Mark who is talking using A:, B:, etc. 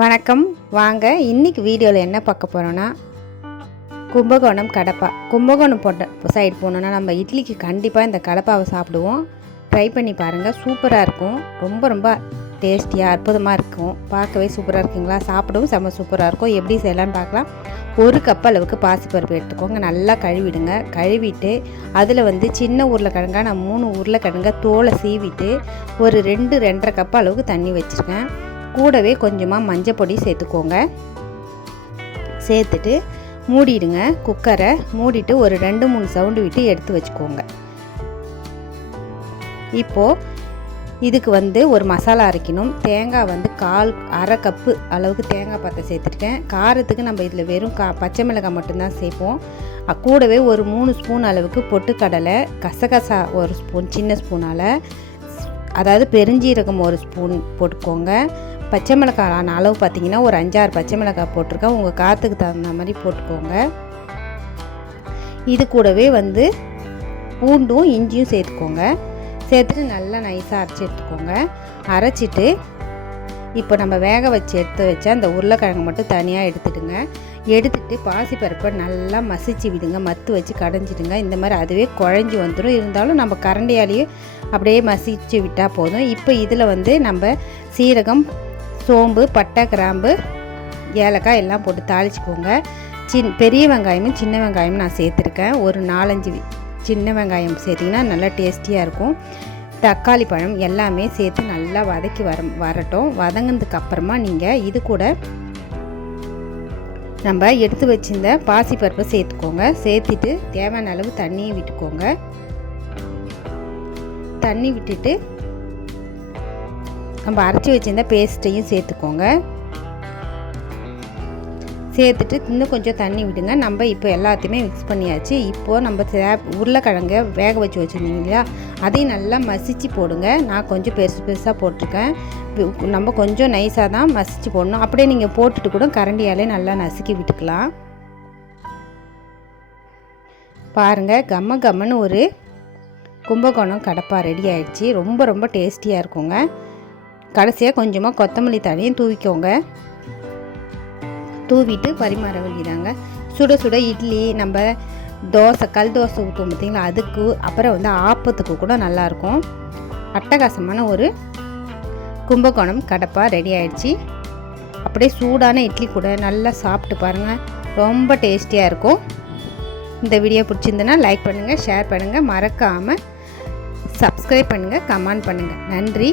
A: வணக்கம். வாங்க இன்னைக்கு வீடியோவில் என்ன பார்க்க போகிறோன்னா கும்பகோணம் கடப்பா. கும்பகோணம் போட்ட சைடு போனோன்னா நம்ம இட்லிக்கு கண்டிப்பாக இந்த கடப்பாவை சாப்பிடுவோம். ட்ரை பண்ணி பாருங்கள் சூப்பராக இருக்கும். ரொம்ப ரொம்ப டேஸ்டியாக அற்புதமாக இருக்கும். பார்க்கவே சூப்பராக இருக்குங்களா? சாப்பிடவும் செம்ம சூப்பராக இருக்கும். எப்படி செய்யலான்னு பார்க்கலாம். ஒரு கப் அளவுக்கு பாசிப்பருப்பு எடுத்துக்கோங்க. நல்லா கழுவிடுங்க. கழுவிட்டு அதில் வந்து சின்ன உருளைக்கிழங்கா நான் மூணு உருளைக்கிழங்க தோலை சீவிட்டு ஒரு ரெண்டு ரெண்டரை கப் அளவுக்கு தண்ணி வச்சுருக்கேன். கூடவே கொஞ்சமாக மஞ்சள் பொடி சேர்த்துக்கோங்க. சேர்த்துட்டு மூடிடுங்க. குக்கரை மூடிட்டு ஒரு ரெண்டு மூணு சவுண்டு விட்டு எடுத்து வச்சுக்கோங்க. இப்போது இதுக்கு வந்து ஒரு மசாலா அரைக்கணும். தேங்காய் வந்து கால் அரை கப்பு அளவுக்கு தேங்காய் பத்தை சேர்த்துருக்கேன் காரத்துக்கு நம்ம இதில் வெறும் கா பச்சை மிளகாய் மட்டும்தான் சேர்ப்போம். கூடவே ஒரு மூணு ஸ்பூன் அளவுக்கு பொட்டுக்கடலை கசகசா ஒரு ஸ்பூன் சின்ன ஸ்பூனால். அதாவது பெருஞ்சீரகம் ஒரு ஸ்பூன் போட்டுக்கோங்க. பச்சை மிளகாய் அளவு பார்த்தீங்கன்னா ஒரு அஞ்சாறு பச்சை மிளகாய் போட்டிருக்கேன். உங்கள் காற்றுக்கு தகுந்த மாதிரி போட்டுக்கோங்க. இது கூடவே வந்து பூண்டும் இஞ்சியும் சேர்த்துக்கோங்க. சேர்த்துட்டு நல்லா நைஸாக அரைச்சி எடுத்துக்கோங்க. அரைச்சிட்டு இப்போ நம்ம வேக வச்சு எடுத்து வச்ச அந்த உருளைக்கிழங்கு மட்டும் தனியாக எடுத்துடுங்க. எடுத்துட்டு பாசிப்பருப்பை நல்லா மசிச்சு விடுங்க. மத்து வச்சு கடைஞ்சிடுங்க. இந்த மாதிரி அதுவே குழஞ்சி வந்துடும் இருந்தாலும் நம்ம கரண்டியாலேயே அப்படியே மசிச்சு விட்டால் போதும். இப்போ இதில் வந்து நம்ம சீரகம் சோம்பு பட்டை கிராம்பு ஏலக்காய் எல்லாம் போட்டு தாளிச்சுக்கோங்க. சின் பெரிய வெங்காயமும் சின்ன வெங்காயமும் நான் சேர்த்துருக்கேன். ஒரு நாலஞ்சு சின்ன வெங்காயம் சேர்த்திங்கன்னா நல்லா டேஸ்டியாக இருக்கும். தக்காளி பழம் எல்லாமே சேர்த்து நல்லா வதக்கி வர வரட்டும். வதங்கினதுக்கு அப்புறமா நீங்கள் இது கூட நம்ம எடுத்து வச்சிருந்த பாசிப்பருப்பை சேர்த்துக்கோங்க. சேர்த்துட்டு தேவையான அளவு தண்ணியை விட்டுக்கோங்க. தண்ணி விட்டுட்டு நம்ம அரைச்சி வச்சுருந்த பேஸ்ட்டையும் சேர்த்துக்கோங்க. சேர்த்துட்டு இன்னும் கொஞ்சம் தண்ணி விடுங்க. நம்ம இப்போ எல்லாத்தையுமே மிக்ஸ் பண்ணியாச்சு. இப்போது நம்ம சே உருளைக்கிழங்க வேக வச்சு வச்சுருந்தீங்க இல்லையா? அதையும் நல்லா மசிச்சு போடுங்க. நான் கொஞ்சம் பெருசு பெருசாக போட்டிருக்கேன். நம்ம கொஞ்சம் நைஸாக தான் மசிச்சு போடணும். அப்படியே நீங்கள் போட்டுட்டு கூட கரண்டியாலே நல்லா நசுக்கி விட்டுக்கலாம். பாருங்கள் கம்ம கம்மன்னு ஒரு கும்பகோணம் கடப்பா ரெடி ஆயிடுச்சு. ரொம்ப ரொம்ப டேஸ்டியாக இருக்குங்க. கடைசியாக கொஞ்சமாக கொத்தமல்லி தழையும் தூவிக்கோங்க. தூவிட்டு பரிமாற வேண்டியதாங்க. சுட சுட இட்லி நம்ம தோசை கல் தோசை ஊற்றும் பார்த்திங்களா அதுக்கு அப்புறம் வந்து ஆப்பத்துக்கு கூட நல்லாயிருக்கும். அட்டகாசமான ஒரு கும்பகோணம் கடப்பா ரெடி ஆயிடுச்சு. அப்படியே சூடான இட்லி கூட நல்லா சாப்பிட்டு பாருங்கள் ரொம்ப டேஸ்டியாக இருக்கும். இந்த வீடியோ பிடிச்சிருந்தனா லைக் பண்ணுங்கள் ஷேர் பண்ணுங்கள் மறக்காமல் சப்ஸ்கிரைப் பண்ணுங்கள் கமெண்ட் பண்ணுங்கள் நன்றி.